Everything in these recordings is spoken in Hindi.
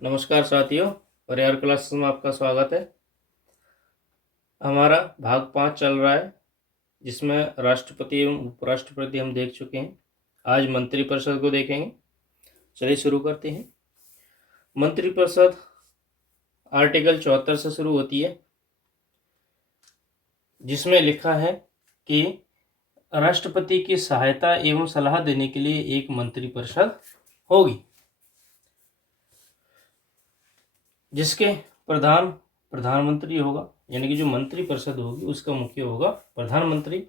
नमस्कार साथियों, परिवार क्लासेस में आपका स्वागत है। हमारा भाग 5 चल रहा है, जिसमें राष्ट्रपति एवं उपराष्ट्रपति हम देख चुके हैं। आज मंत्रिपरिषद को देखेंगे। चलिए शुरू करते हैं। मंत्रिपरिषद आर्टिकल 74 से शुरू होती है, जिसमें लिखा है कि राष्ट्रपति की सहायता एवं सलाह देने के लिए एक मंत्रिपरिषद होगी, जिसके प्रधानमंत्री होगा, यानी कि जो मंत्रिपरिषद होगी उसका मुख्य होगा प्रधानमंत्री,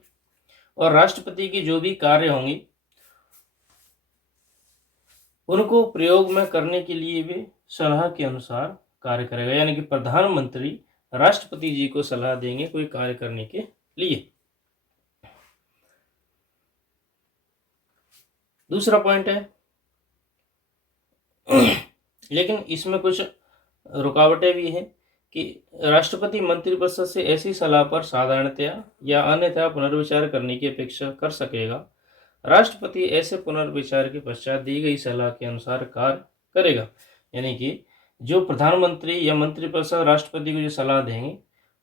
और राष्ट्रपति की जो भी कार्य होंगे उनको प्रयोग में करने के लिए वे सलाह के अनुसार कार्य करेगा। यानी कि प्रधानमंत्री राष्ट्रपति जी को सलाह देंगे कोई कार्य करने के लिए। दूसरा पॉइंट है, लेकिन इसमें कुछ रुकावटें भी हैं कि राष्ट्रपति मंत्रिपरिषद से ऐसी सलाह पर साधारणतया या अन्यथा पुनर्विचार करने की अपेक्षा कर सकेगा। राष्ट्रपति ऐसे पुनर्विचार के पश्चात दी गई सलाह के अनुसार कार्य करेगा। यानी कि जो प्रधानमंत्री या मंत्रिपरिषद राष्ट्रपति को जो सलाह देंगे,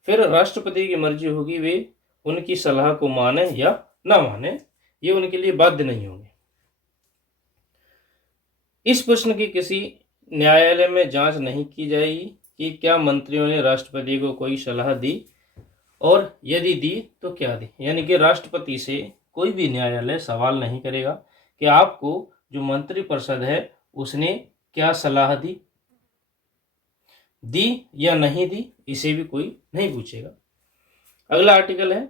फिर राष्ट्रपति की मर्जी होगी वे उनकी सलाह को माने या ना माने, ये उनके लिए बाध्य नहीं होंगे। इस प्रश्न की किसी न्यायालय में जांच नहीं की जाएगी कि क्या मंत्रियों ने राष्ट्रपति को कोई सलाह दी, और यदि दी तो क्या दी। यानी कि राष्ट्रपति से कोई भी न्यायालय सवाल नहीं करेगा कि आपको जो मंत्रिपरिषद है उसने क्या सलाह दी या नहीं दी, इसे भी कोई नहीं पूछेगा। अगला आर्टिकल है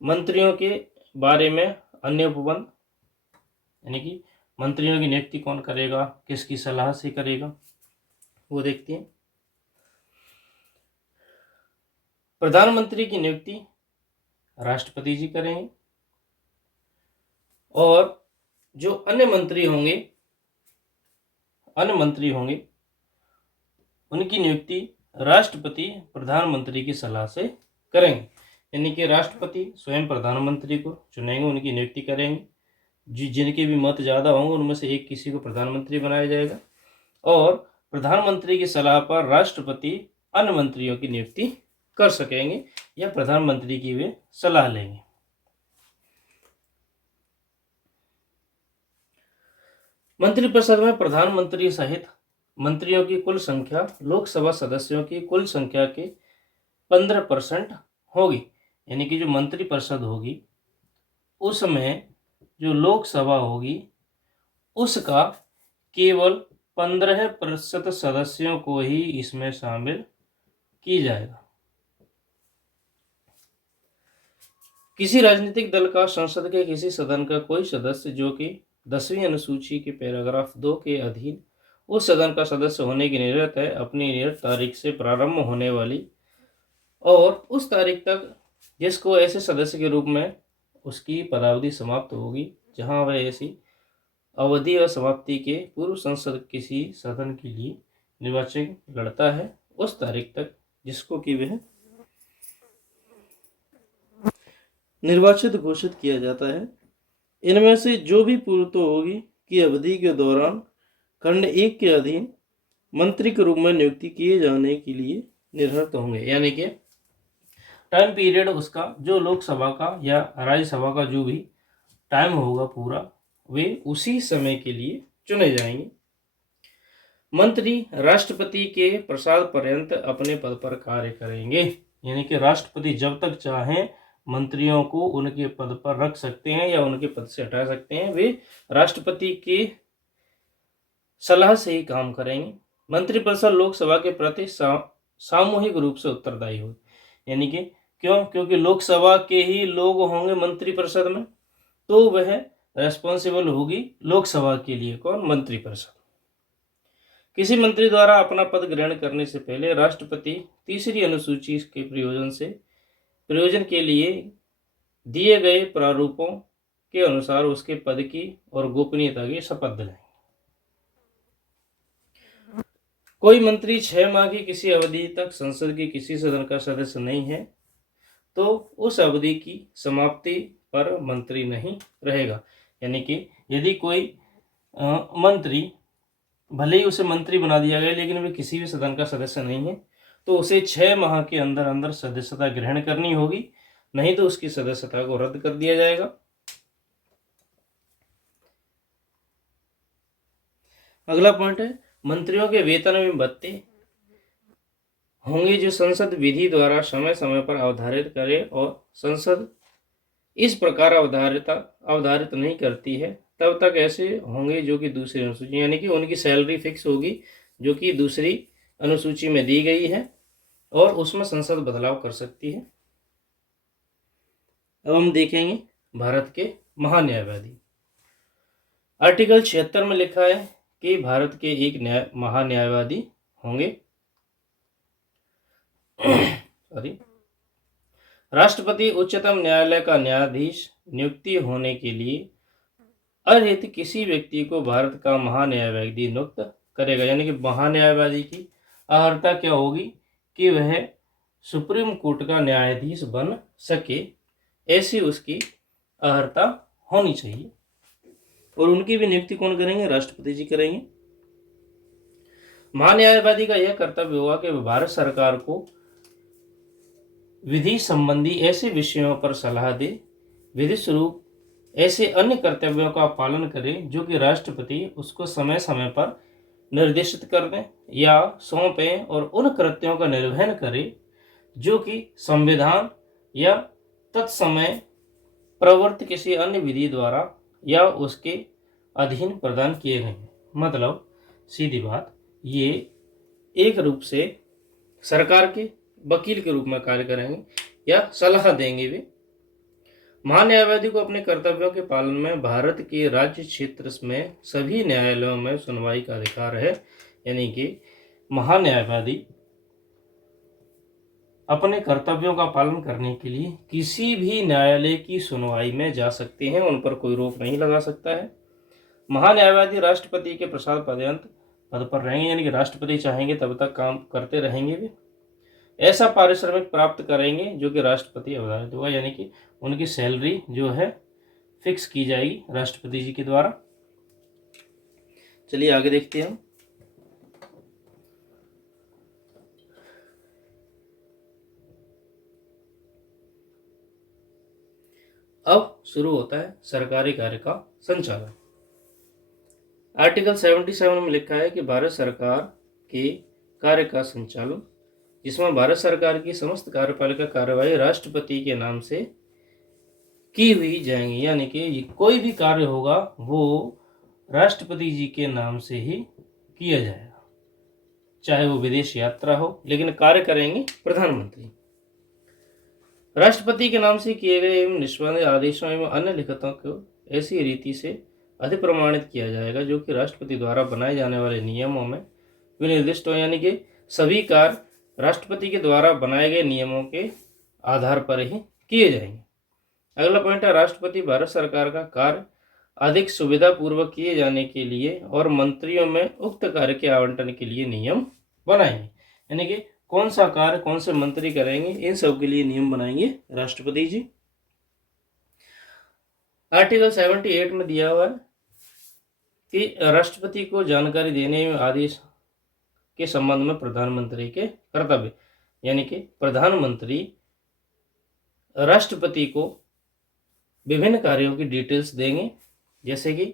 मंत्रियों के बारे में अन्य उपबंध, यानी कि मंत्रियों की नियुक्ति कौन करेगा, किसकी सलाह से करेगा, वो देखते हैं। प्रधानमंत्री की नियुक्ति राष्ट्रपति जी करेंगे, और जो अन्य मंत्री होंगे उनकी नियुक्ति राष्ट्रपति प्रधानमंत्री की सलाह से करेंगे। यानी कि राष्ट्रपति स्वयं प्रधानमंत्री को चुनेंगे, उनकी नियुक्ति करेंगे। जिनके भी मत ज़्यादा होंगे उनमें से एक किसी को प्रधानमंत्री बनाया जाएगा, और प्रधानमंत्री की सलाह पर राष्ट्रपति अन्य मंत्रियों की नियुक्ति कर सकेंगे या प्रधानमंत्री की वे सलाह लेंगे। मंत्रिपरिषद में प्रधानमंत्री सहित मंत्रियों की कुल संख्या लोकसभा सदस्यों की कुल संख्या के 15% होगी। यानी कि जो मंत्रिपरिषद होगी उसमें जो लोकसभा होगी उसका केवल 15% सदस्यों को ही इसमें शामिल की जाएगा। किसी राजनीतिक दल का संसद के किसी सदन का कोई सदस्य जो कि 10वीं अनुसूची के पैराग्राफ 2 के अधीन उस सदन का सदस्य होने की नियत है, अपनी नियत तारीख से प्रारंभ होने वाली और उस तारीख तक जिसको ऐसे सदस्य के रूप में उसकी पदावधि समाप्त होगी, जहां वह ऐसी अवधि और समाप्ति के पूर्व संसद किसी सदन के लिए निर्वाचन लड़ता है, उस तारीख तक जिसको कि वह निर्वाचित घोषित किया जाता है। इनमें से जो भी पूर्वता होगी की अवधि के दौरान खंड 1 के अधीन मंत्री के रूप में नियुक्ति किए जाने के लिए निर्धारित होंगे। यानी कि टाइम पीरियड उसका जो लोकसभा का या राज्यसभा का जो भी टाइम होगा पूरा, वे उसी समय के लिए चुने जाएंगे। मंत्री राष्ट्रपति के प्रसाद पर्यंत अपने पद पर कार्य करेंगे। यानी कि राष्ट्रपति जब तक चाहें मंत्रियों को उनके पद पर रख सकते हैं या उनके पद से हटा सकते हैं, वे राष्ट्रपति की सलाह से ही काम करेंगे। मंत्रिपरिषद लोकसभा के प्रति सामूहिक रूप से उत्तरदायी हो। यानी कि क्योंकि लोकसभा के ही लोग होंगे मंत्रिपरिषद में, तो वह रेस्पॉन्सिबल होगी लोकसभा के लिए। कौन? मंत्रिपरिषद। किसी मंत्री द्वारा अपना पद ग्रहण करने से पहले राष्ट्रपति तीसरी अनुसूची के प्रयोजन के लिए दिए गए प्रारूपों के अनुसार उसके पद की और गोपनीयता की शपथ दिलाएंगे। कोई मंत्री 6 माह की किसी अवधि तक संसद के किसी सदन का सदस्य नहीं है तो उस अवधि की समाप्ति पर मंत्री नहीं रहेगा। यानी कि यदि कोई मंत्री भले ही उसे मंत्री बना दिया गया लेकिन वे किसी भी सदन का सदस्य नहीं है, तो उसे 6 माह के अंदर अंदर सदस्यता ग्रहण करनी होगी, नहीं तो उसकी सदस्यता को रद्द कर दिया जाएगा। अगला पॉइंट है, मंत्रियों के वेतन में भत्ते होंगे जो संसद विधि द्वारा समय समय पर अवधारित करे, और संसद इस प्रकार अवधारित नहीं करती है तब तक ऐसे होंगे जो कि दूसरी अनुसूची, यानी कि उनकी सैलरी फिक्स होगी जो कि दूसरी अनुसूची में दी गई है, और उसमें संसद बदलाव कर सकती है। अब हम देखेंगे भारत के महान्यायवादी। आर्टिकल 76 में लिखा है कि भारत के एक महान्यायवादी होंगे। सॉरी, राष्ट्रपति उच्चतम न्यायालय का न्यायाधीश नियुक्ति होने के लिए अर्हित किसी व्यक्ति को भारत का महान्यायवादी नियुक्त करेगा, यानी कि महान्यायवादी की अर्हता क्या होगी कि वह सुप्रीम कोर्ट का न्यायाधीश बन सके, ऐसी उसकी अर्हता होनी चाहिए। और उनकी भी नियुक्ति कौन करेंगे? राष्ट्रपति जी करेंगे। महान्यायवादी का यह कर्तव्य होगा कि वह भारत सरकार को विधि संबंधी ऐसे विषयों पर सलाह दे, विधि स्वरूप ऐसे अन्य कर्तव्यों का पालन करे जो कि राष्ट्रपति उसको समय समय पर निर्देशित कर दें या सौंपें, और उन कृत्यों का निर्वहन करे जो कि संविधान या तत्समय प्रवर्तित किसी अन्य विधि द्वारा या उसके अधीन प्रदान किए गए हैं। मतलब सीधी बात, ये एक रूप से सरकार के वकील के रूप में कार्य करेंगे या सलाह देंगे भी। महान्यायवादी को अपने कर्तव्यों के पालन में भारत के राज्य क्षेत्र में सभी न्यायालयों में सुनवाई का अधिकार है, यानी कि महान्यायवादी अपने कर्तव्यों का पालन करने के लिए किसी भी न्यायालय की सुनवाई में जा सकते हैं, उन पर कोई रोक नहीं लगा सकता है। महान्यायवादी राष्ट्रपति के प्रसाद पर्यंत पद पर रहेंगे, यानी कि राष्ट्रपति चाहेंगे तब तक काम करते रहेंगे भी। ऐसा पारिश्रमिक प्राप्त करेंगे जो कि राष्ट्रपति अवधारित होगा, यानी कि उनकी सैलरी जो है फिक्स की जाएगी राष्ट्रपति जी के द्वारा। चलिए आगे देखते हैं। अब शुरू होता है सरकारी कार्य का संचालन। आर्टिकल 77 में लिखा है कि भारत सरकार के कार्य का संचालन, जिसमें भारत सरकार की समस्त कार्यपालिका कार्यवाही राष्ट्रपति के नाम से की हुई जाएंगी, यानी कि कोई भी कार्य होगा वो राष्ट्रपति जी के नाम से ही किया जाएगा, चाहे वो विदेश यात्रा हो, लेकिन कार्य करेंगे प्रधानमंत्री। राष्ट्रपति के नाम से किए गए एवं निष्पादित आदेशों एवं अन्य लिखतों को ऐसी रीति से अधिप्रमाणित किया जाएगा जो कि राष्ट्रपति द्वारा बनाए जाने वाले नियमों में विनिर्दिष्ट हो, यानी कि सभी कार्य राष्ट्रपति के द्वारा बनाए गए नियमों के आधार पर ही किए जाएंगे। अगला पॉइंट है, राष्ट्रपति भारत सरकार का कार्य अधिक सुविधापूर्वक किए जाने के लिए और मंत्रियों में उक्त कार्य के आवंटन के लिए नियम बनाएंगे, यानी कि कौन सा कार्य कौन से मंत्री करेंगे, इन सब के लिए नियम बनाएंगे राष्ट्रपति जी। आर्टिकल 78 में दिया हुआ है कि राष्ट्रपति को जानकारी देने में आदेश के संबंध में प्रधानमंत्री के कर्तव्य, यानी कि प्रधानमंत्री राष्ट्रपति को विभिन्न कार्यों की डिटेल्स देंगे, जैसे कि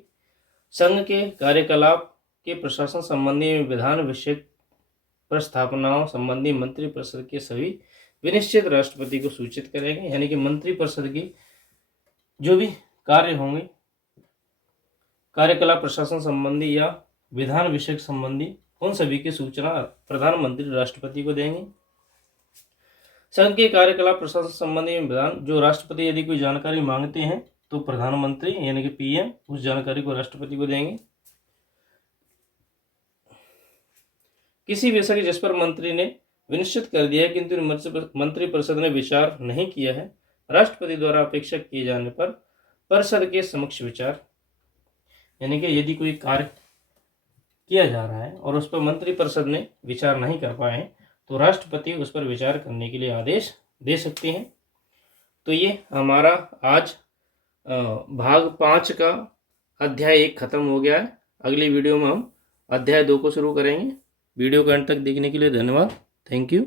संघ के कार्यकलाप के प्रशासन संबंधी विधान विषयक प्रस्थापनाओं संबंधी मंत्रिपरिषद के सभी विनिश्चित राष्ट्रपति को सूचित करेंगे, यानी कि मंत्रिपरिषद की जो भी कार्य होंगे, कार्यकलाप प्रशासन संबंधी या विधान विषयक संबंधी, उन सभी की सूचना प्रधानमंत्री राष्ट्रपति को देंगे। संघ के कार्यकलाप प्रशासन संबंधी विधान जो राष्ट्रपति यदि कोई जानकारी मांगते हैं तो प्रधानमंत्री यानी कि पीएम उस जानकारी को राष्ट्रपति को देंगे। किसी विषय जिस पर मंत्री ने विनिश्चित कर दिया है किंतु मंत्रिपरिषद ने विचार नहीं किया है, राष्ट्रपति द्वारा अपेक्षा किए जाने पर परिषद के समक्ष विचार, यानी कि यदि कोई कार्य किया जा रहा है और उस पर मंत्रिपरिषद ने विचार नहीं कर पाए हैं तो राष्ट्रपति उस पर विचार करने के लिए आदेश दे सकते हैं। तो ये हमारा आज भाग 5 का अध्याय 1 खत्म हो गया है। अगली वीडियो में हम अध्याय 2 को शुरू करेंगे। वीडियो को अंत तक देखने के लिए धन्यवाद। Thank you.